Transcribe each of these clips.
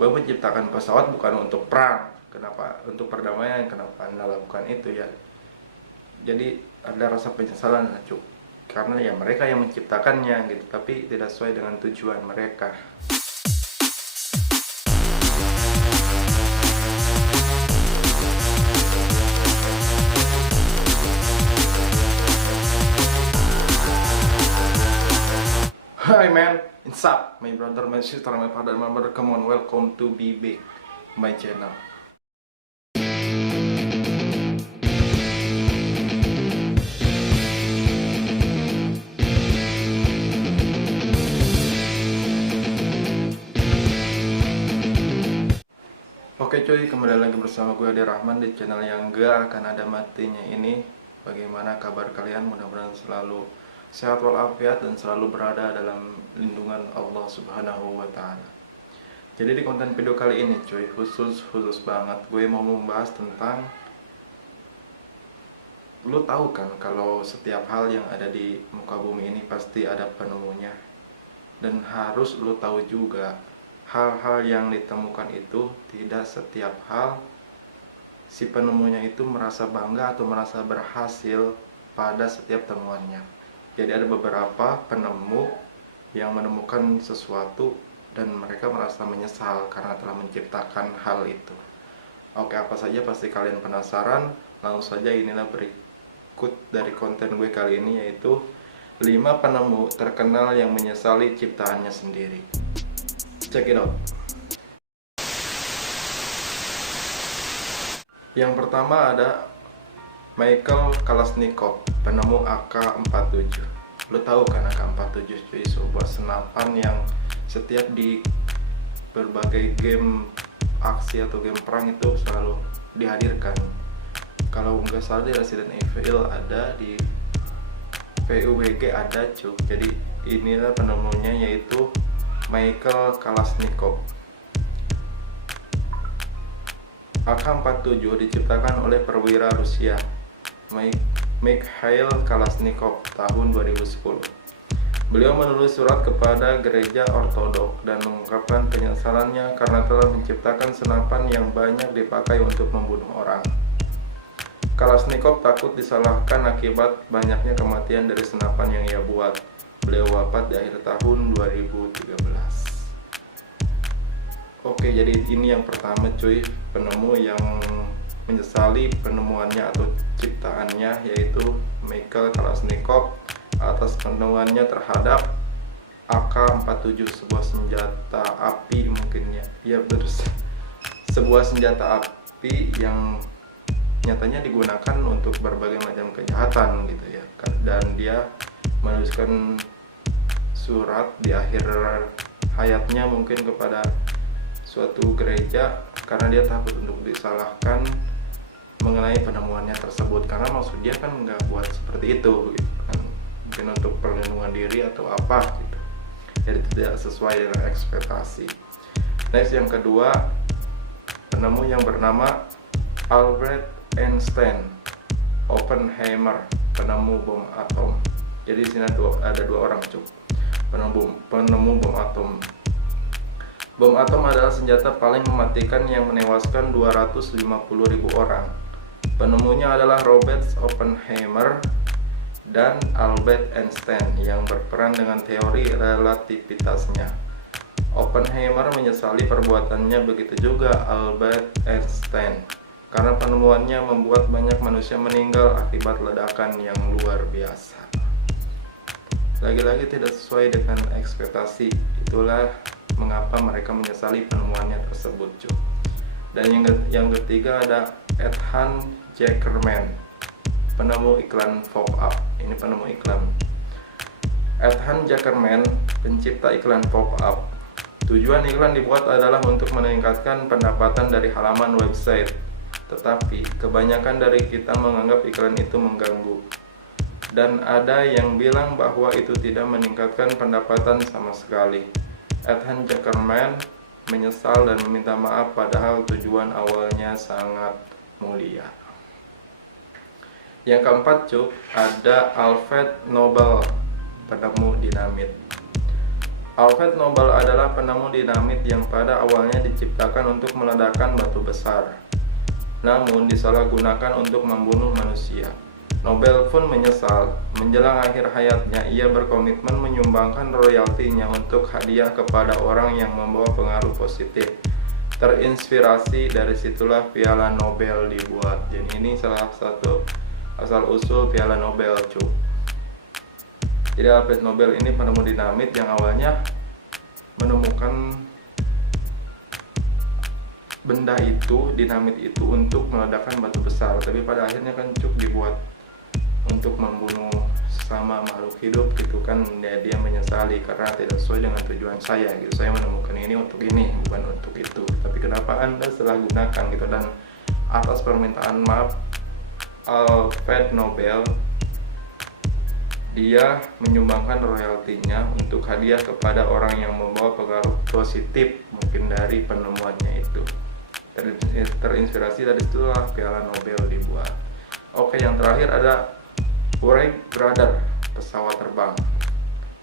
Gue menciptakan pesawat bukan untuk perang. Kenapa? Untuk perdamaian. Kenapa Anda lakukan itu ya? Jadi ada rasa penyesalan, Cuk. Karena ya mereka yang menciptakannya gitu, tapi tidak sesuai dengan tujuan mereka. Hi man, what's up? My brother, my sister, my father, my mother, come on, welcome to Be Big, my channel. Oke cuy, kembali lagi bersama gue Ade Rahman di channel yang gak akan ada matinya ini. Bagaimana kabar kalian? Mudah-mudahan selalu sehat walafiat dan selalu berada dalam lindungan Allah Subhanahu wa Ta'ala. Jadi di konten video kali ini cuy, khusus banget gue mau membahas tentang, lu tahu kan kalau setiap hal yang ada di muka bumi ini pasti ada penemunya. Dan harus lu tahu juga, hal-hal yang ditemukan itu tidak setiap hal si penemunya itu merasa bangga atau merasa berhasil pada setiap temuannya. Jadi ada beberapa penemu yang menemukan sesuatu dan mereka merasa menyesal karena telah menciptakan hal itu. Oke, apa saja pasti kalian penasaran. Langsung saja, inilah berikut dari konten gue kali ini, yaitu 5 penemu terkenal yang menyesali ciptaannya sendiri. Check it out. Yang pertama ada Mikhail Kalashnikov, penemu AK-47. Lo tahu kan AK-47 cuy, sebuah senapan yang setiap di berbagai game aksi atau game perang itu selalu dihadirkan. Kalau nggak salah di Resident Evil ada, di PUBG ada cuy. Jadi inilah penemunya, yaitu Mikhail Kalashnikov. AK-47 diciptakan oleh perwira Rusia Mikhail Kalashnikov tahun 2010. Beliau menulis surat kepada gereja ortodok dan mengungkapkan penyesalannya karena telah menciptakan senapan yang banyak dipakai untuk membunuh orang. Kalashnikov takut disalahkan akibat banyaknya kematian dari senapan yang ia buat. Beliau wafat di akhir tahun 2013. Oke, jadi ini yang pertama cuy, penemu yang menyesali penemuannya atau ciptaannya, yaitu Mikhail Kalashnikov atas penemuannya terhadap AK-47, sebuah senjata api mungkin ya. Ya sebuah senjata api yang nyatanya digunakan untuk berbagai macam kejahatan gitu ya. Dan dia menuliskan surat di akhir hayatnya mungkin kepada suatu gereja karena dia takut untuk disalahkan mengenai penemuannya tersebut, karena maksud dia kan nggak buat seperti itu gitu kan, mungkin untuk perlindungan diri atau apa gitu, jadi tidak sesuai dengan ekspektasi. Next, yang kedua, penemu yang bernama Albert Einstein Oppenheimer, penemu bom atom. Jadi di sini ada dua orang cuk, penemu bom atom. Bom atom adalah senjata paling mematikan yang menewaskan 250.000 orang. Penemunya adalah Robert Oppenheimer dan Albert Einstein yang berperan dengan teori relativitasnya. Oppenheimer menyesali perbuatannya, begitu juga Albert Einstein, karena penemuannya membuat banyak manusia meninggal akibat ledakan yang luar biasa. Lagi-lagi tidak sesuai dengan ekspektasi, itulah mengapa mereka menyesali penemuannya tersebut cuy. Dan yang ketiga ada Ethan Zuckerman, penemu iklan pop-up. Ini penemu iklan. Ethan Zuckerman, pencipta iklan pop-up. Tujuan iklan dibuat adalah untuk meningkatkan pendapatan dari halaman website. Tetapi kebanyakan dari kita menganggap iklan itu mengganggu. Dan ada yang bilang bahwa itu tidak meningkatkan pendapatan sama sekali. Ethan Zuckerman menyesal dan meminta maaf, padahal tujuan awalnya sangat mulia. Yang keempat cuk, ada Alfred Nobel, penemu dinamit. Alfred Nobel adalah penemu dinamit yang pada awalnya diciptakan untuk meledakkan batu besar, namun disalahgunakan untuk membunuh manusia. Nobel pun menyesal. Menjelang akhir hayatnya, ia berkomitmen menyumbangkan royaltinya untuk hadiah kepada orang yang membawa pengaruh positif. Terinspirasi dari situlah Piala Nobel dibuat. Jadi ini salah satu asal-usul Piala Nobel, cuy. Jadi Alfred Nobel ini penemu dinamit yang awalnya menemukan benda itu, dinamit itu untuk meledakkan batu besar, tapi pada akhirnya kan cuk dibuat untuk membunuh sesama makhluk hidup gitu kan. Dia menyesali karena tidak sesuai dengan tujuan saya gitu. Saya menemukan ini untuk ini, bukan untuk itu. Tapi kenapa Anda salah gunakan gitu. Dan atas permintaan maaf Alfred Nobel, dia menyumbangkan royaltinya untuk hadiah kepada orang yang membawa pengaruh positif mungkin dari penemuannya itu. Terinspirasi dari situlah Piala Nobel dibuat. Oke, yang terakhir ada Wright Brother, pesawat terbang.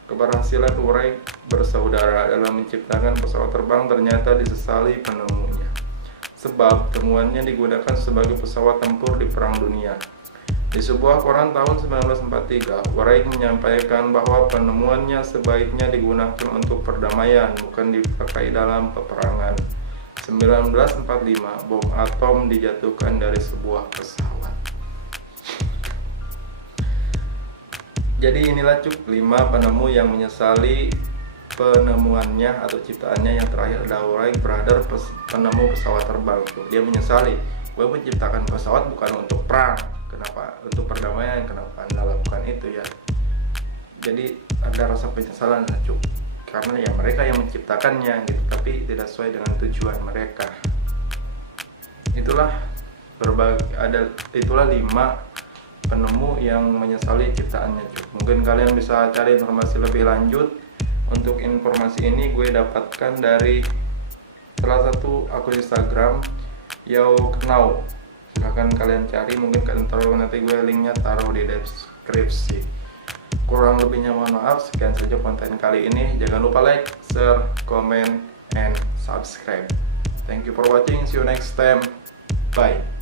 Keberhasilan Wright bersaudara dalam menciptakan pesawat terbang ternyata disesali penemunya, sebab temuannya digunakan sebagai pesawat tempur di Perang Dunia. Di sebuah koran tahun 1943, Wright menyampaikan bahwa penemuannya sebaiknya digunakan untuk perdamaian, bukan dipakai dalam peperangan. 1945, bom atom dijatuhkan dari sebuah pesawat. Jadi inilah cuk 5 penemu yang menyesali penemuannya atau ciptaannya. Yang terakhir ada Wright Brother, penemu pesawat terbang. Dia menyesali, gue menciptakan pesawat bukan untuk perang, kenapa untuk perdamaian, kenapa Anda lakukan itu ya. Jadi ada rasa penyesalan cuk, karena ya mereka yang menciptakannya gitu, tapi tidak sesuai dengan tujuan mereka. Itulah 5 penemu yang menyesali ciptaannya cuk. Mungkin kalian bisa cari informasi lebih lanjut. Untuk informasi ini gue dapatkan dari salah satu akun Instagram YoKnow. Silahkan kalian cari, mungkin kalian taruh, nanti gue linknya taruh di deskripsi. Kurang lebihnya mohon maaf. Sekian saja konten kali ini. Jangan lupa like, share, comment, and subscribe. Thank you for watching. See you next time. Bye.